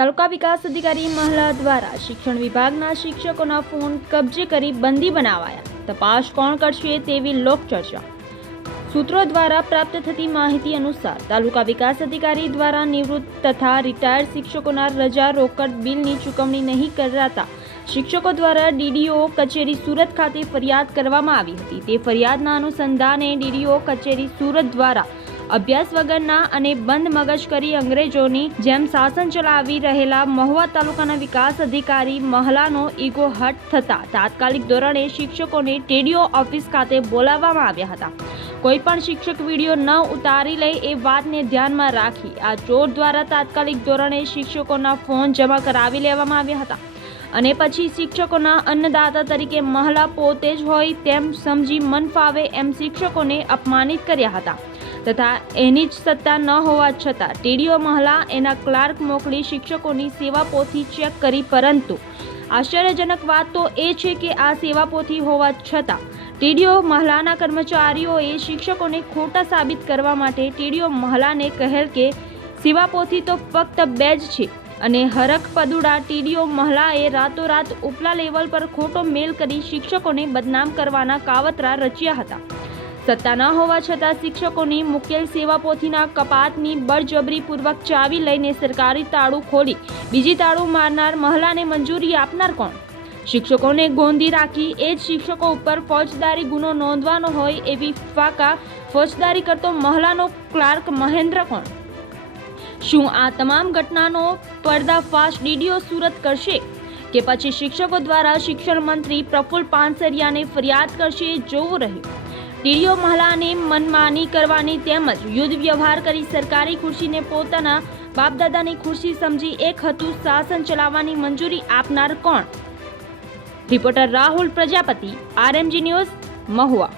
તાલુકા વિકાસ અધિકારી મહિલા દ્વારા શિક્ષણ વિભાગના શિક્ષકોના ફોન કબજે કરી બંદી બનાવાયા. તપાસ કોણ કરશે તેવી લોકચર્ચા સૂત્રો દ્વારા પ્રાપ્ત થતી માહિતી અનુસાર તાલુકા વિકાસ અધિકારી દ્વારા નિવૃત્ત તથા રિટાયર્ડ શિક્ષકોના રજા રોકડ બિલની ચૂકવણી નહીં કરાતા શિક્ષકો દ્વારા ડીડીઓ કચેરી સુરત ખાતે ફરિયાદ કરવામાં આવી હતી. તે ફરિયાદના અનુસંધાને ડીડીઓ કચેરી સુરત દ્વારા અભ્યાસ વગરના અને બંધ મગજ કરી અંગ્રેજોની જેમ શાસન ચલાવી રહેલા મહુવા તાલુકાના વિકાસ અધિકારી મહલાનો ઈગો હટ થતા તાત્કાલિક ધોરણે શિક્ષકોને ટેડીઓ ઓફિસ ખાતે બોલાવવામાં આવ્યા હતા. કોઈ પણ શિક્ષક વીડિયો ન ઉતારી લે એ વાતને ધ્યાનમાં રાખી આ ચોર દ્વારા તાત્કાલિક ધોરણે શિક્ષકોના ફોન જમા કરાવી લેવામાં આવ્યા હતા. અને પછી શિક્ષકોના અન્નદાતા તરીકે મહિલા પોતે જ હોય તેમ સમજી મન ફાવે એમ શિક્ષકોને અપમાનિત કર્યા હતા. તથા એની જ સત્તા ન હોવા છતાં ટીડીઓ મહલા એના ક્લાર્ક મોકલી શિક્ષકોની સેવા પોથી ચેક કરી પરંતુ આશ્ચર્યજનક વાત તો એ છે કે આ સેવા પોથી હોવા છતાં ટીડીઓ મહલાના કર્મચારીઓએ શિક્ષકોને ખોટા સાબિત કરવા માટે ટીડીઓ મહલાને કહેલ કે સેવા પોથી તો ફક્ત બે જ છે અને હરખ પદુડા ટીડીઓ મહલાએ રાતોરાત ઉપલા લેવલ પર ખોટો મેલ કરી શિક્ષકોને બદનામ કરવાના કાવતરા રચ્યા હતા. સત્તા ન હોવા છતાં શિક્ષકોની મુકેલ સેવા પોથીના કપાતની બળજબરીપૂર્વક ચાવી લઈને સરકારી તાળું ખોલી. બીજી તાળું મારનાર મહિલાને મંજૂરી આપનાર કોણ? શિક્ષકોને ગોંધી રાખી એ જ શિક્ષકો ઉપર ફોજદારી ગુનો નોંધવાનો હોય એવી ફાકા ફોજદારી કરતો મહિલાનો ક્લાર્ક મહેન્દ્ર કોણ? શું આ તમામ ઘટનાનો પર્દાફાશ ડીડીઓ સુરત કરશે? કે પછી શિક્ષકો દ્વારા શિક્ષણ મંત્રી પ્રફુલ પાનસરિયાને ફરિયાદ કરશે જોવું રહ્યું. ટીડીઓ મહિલાને મનમાની કરવાની તેમજ યુદ્ધ વ્યવહાર કરી સરકારી ખુરશીને પોતાના બાપદાદાની ખુરશી સમજી એક હતું શાસન ચલાવવાની મંજૂરી આપનાર કોણ? Reporter Rahul Prajapati, RMG news Mahuva.